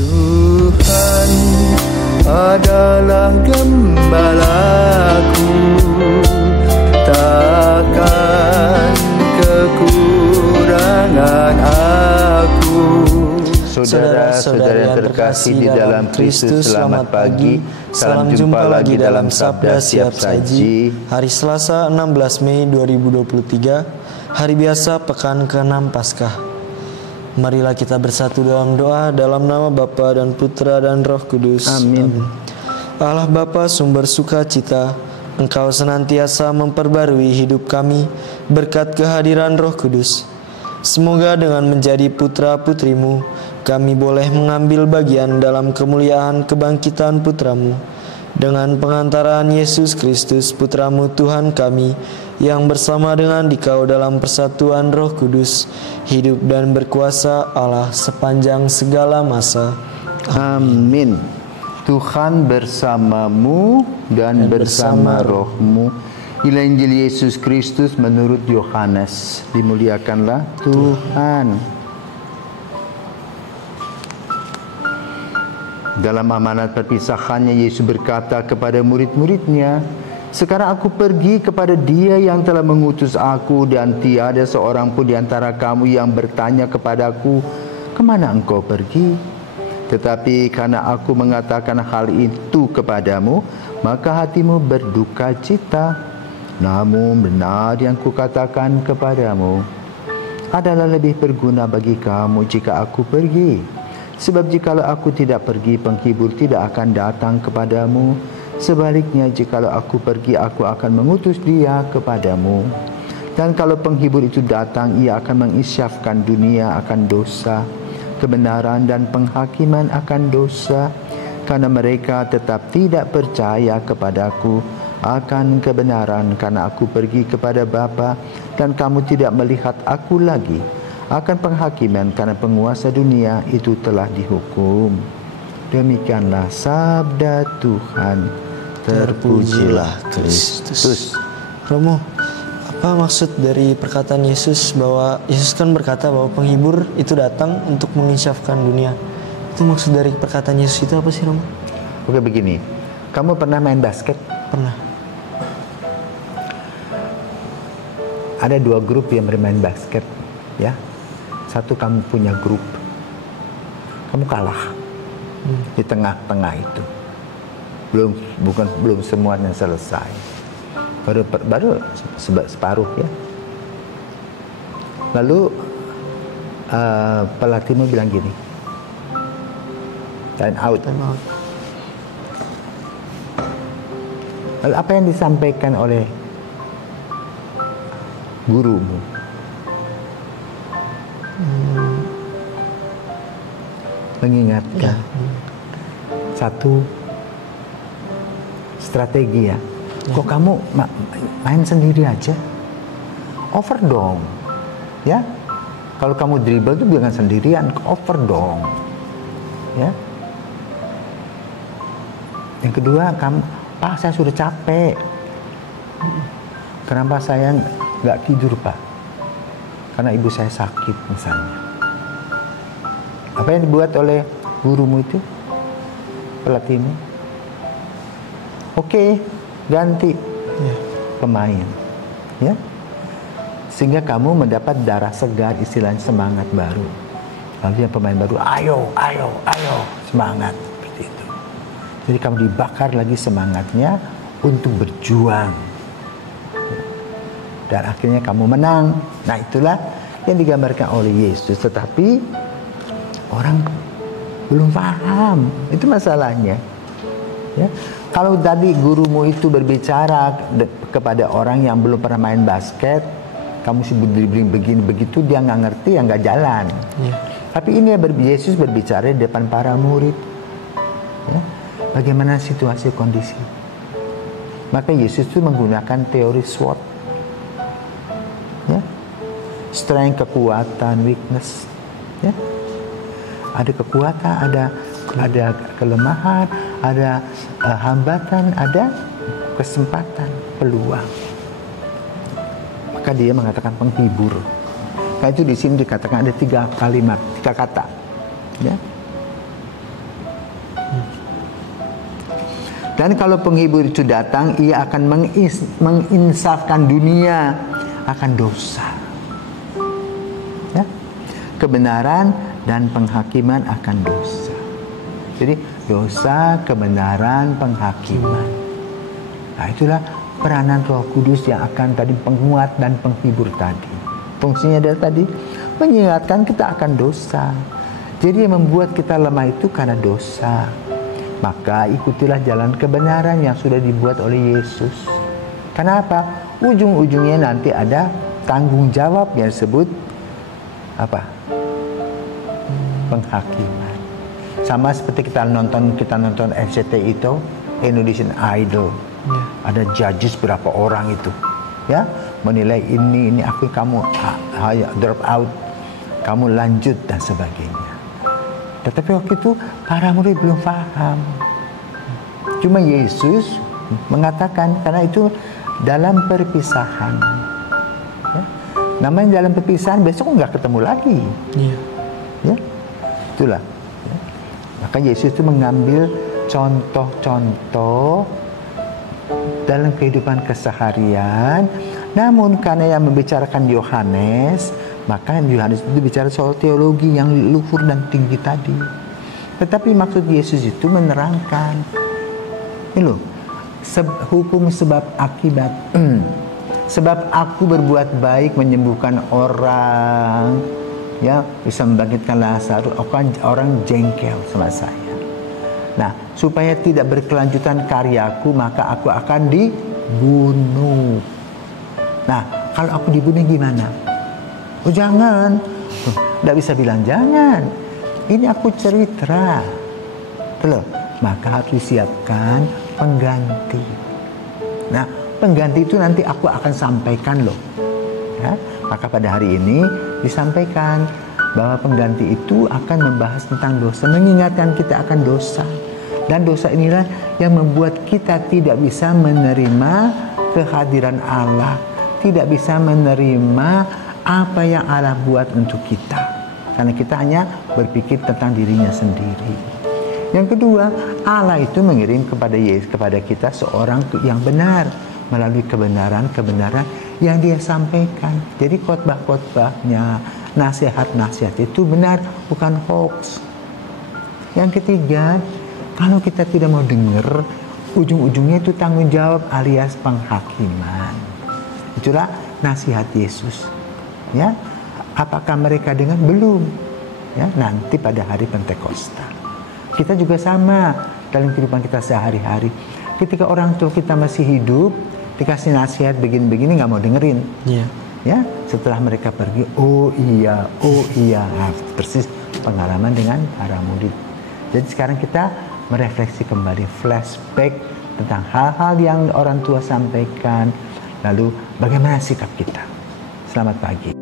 Tuhan adalah gembalaku, takkan kekurangan aku. Saudara-saudara yang terkasih di dalam Kristus, selamat pagi. Salam jumpa lagi dalam Sabda Siap Saji. Hari Selasa 16 Mei 2023, hari biasa pekan ke-6 Paskah. Marilah kita bersatu dalam doa dalam nama Bapa dan Putra dan Roh Kudus. Amin. Allah Bapa sumber sukacita, Engkau senantiasa memperbarui hidup kami berkat kehadiran Roh Kudus. Semoga dengan menjadi putra-putrimu, kami boleh mengambil bagian dalam kemuliaan kebangkitan putramu. Dengan pengantaran Yesus Kristus, putramu Tuhan kami, yang bersama dengan Dikau dalam persatuan Roh Kudus, hidup dan berkuasa Allah sepanjang segala masa. Amin. Tuhan bersamamu dan bersama rohmu. Inilah Injil Yesus Kristus menurut Yohanes. Dimuliakanlah Tuhan. Dalam amanat perpisahannya, Yesus berkata kepada murid-muridnya, "Sekarang aku pergi kepada Dia yang telah mengutus aku, dan tiada seorang pun di antara kamu yang bertanya kepadaku, 'Kemana engkau pergi?' Tetapi karena aku mengatakan hal itu kepadamu, maka hatimu berduka cita. Namun benar yang kukatakan kepadamu adalah lebih berguna bagi kamu jika aku pergi. Sebab jikalau aku tidak pergi, penghibur tidak akan datang kepadamu. Sebaliknya, jikalau aku pergi, aku akan mengutus Dia kepadamu. Dan kalau penghibur itu datang, Ia akan mengisyafkan dunia akan dosa, kebenaran dan penghakiman akan dosa, karena mereka tetap tidak percaya kepadaku akan kebenaran, karena aku pergi kepada Bapa, dan kamu tidak melihat aku lagi. Akan penghakiman, karena penguasa dunia itu telah dihukum." Demikianlah sabda Tuhan. Terpujilah Kristus. Romo, apa maksud dari perkataan Yesus bahwa Yesus kan berkata bahwa penghibur itu datang untuk mengisyafkan dunia? Itu maksud dari perkataan Yesus itu apa sih, Romo? Oke, begini. Kamu pernah main basket? Pernah. Ada dua grup yang bermain basket, ya. Satu, kamu punya grup, kamu kalah di tengah-tengah itu. Belum semuanya selesai. Baru separuh, ya. Lalu pelatihmu bilang gini, time out. Lalu apa yang disampaikan oleh gurumu? Mengingatkan satu strategi, ya. Kok kamu main sendiri aja? Over dong, ya. Kalau kamu dribble itu jangan sendirian, over dong, ya. Yang kedua, "Pak, saya sudah capek. Kenapa saya nggak tidur, Pak? Karena ibu saya sakit," misalnya. Apa yang dibuat oleh gurumu itu, pelatihmu? Oke, ganti pemain, ya. Sehingga kamu mendapat darah segar, istilahnya semangat baru. Lalu yang pemain baru, ayo, semangat, seperti itu. Jadi kamu dibakar lagi semangatnya untuk berjuang, dan akhirnya kamu menang. Nah, itulah yang digambarkan oleh Yesus. Tetapi orang belum paham, itu masalahnya, ya. Kalau tadi gurumu itu berbicara kepada orang yang belum pernah main basket, kamu sih dribbling begini begitu, dia nggak ngerti, ya nggak jalan, ya. Tapi ini Yesus berbicara di depan para murid, ya. Bagaimana situasi kondisi. Maka Yesus itu menggunakan teori SWOT, ya. Strength, kekuatan, weakness, ya. Ada kekuatan, ada kelemahan, ada hambatan, ada kesempatan, peluang. Maka dia mengatakan penghibur. Nah, itu di sini dikatakan ada 3 kalimat, 3 kata, ya. Dan kalau penghibur itu datang, ia akan menginsafkan dunia akan dosa, ya? Kebenaran dan penghakiman akan dosa. Jadi dosa, kebenaran, penghakiman. Nah, itulah peranan Roh Kudus yang akan tadi penguat dan penghibur tadi. Fungsinya adalah tadi mengingatkan kita akan dosa. Jadi yang membuat kita lemah itu karena dosa. Maka ikutilah jalan kebenaran yang sudah dibuat oleh Yesus. Kenapa? Ujung-ujungnya nanti ada tanggung jawab yang disebut apa? Penghakiman. Sama seperti kita nonton FCT itu, Indonesian Idol. Ada judges berapa orang itu, ya, menilai ini kamu drop out, kamu lanjut dan sebagainya. Tetapi waktu itu para murid belum paham. Cuma Yesus mengatakan karena itu dalam perpisahan, ya. Namanya dalam perpisahan, besok nggak ketemu lagi, ya, itulah, ya. Maka Yesus itu mengambil contoh-contoh dalam kehidupan keseharian. Namun karena yang membicarakan Yohanes, maka Yohanes itu bicara soal teologi yang luhur dan tinggi tadi. Tetapi maksud Yesus itu menerangkan, ini loh, hukum sebab akibat. Sebab aku berbuat baik menyembuhkan orang, ya, bisa membangkitkan Lazarus, orang jengkel sama saya. Nah, supaya tidak berkelanjutan karyaku, maka aku akan dibunuh. Nah, kalau aku dibunuh gimana? Oh jangan, tidak bisa bilang jangan. Ini aku cerita, loh. Maka harus disiapkan pengganti. Nah, pengganti itu nanti aku akan sampaikan loh. Ya, maka pada hari ini disampaikan bahwa pengganti itu akan membahas tentang dosa, mengingatkan kita akan dosa. Dan dosa inilah yang membuat kita tidak bisa menerima kehadiran Allah, tidak bisa menerima apa yang Allah buat untuk kita, karena kita hanya berpikir tentang dirinya sendiri. Yang kedua, Allah itu mengirim kepada Yesus, kepada kita seorang yang benar melalui kebenaran yang Dia sampaikan. Jadi khotbah-khotbahnya, nasihat-nasihat itu benar, bukan hoax. Yang ketiga, kalau kita tidak mau dengar, ujung-ujungnya itu tanggung jawab alias penghakiman. Itulah nasihat Yesus. Ya, apakah mereka dengar? Belum. Ya, nanti pada hari Pentakosta. Kita juga sama dalam kehidupan kita sehari-hari. Ketika orang tua kita masih hidup, dikasih nasihat begini-begini nggak mau dengerin. Ya, setelah mereka pergi, oh iya. Nah, persis pengalaman dengan para murid. Jadi sekarang kita merefleksi kembali, flashback tentang hal-hal yang orang tua sampaikan, lalu bagaimana sikap kita. Selamat pagi.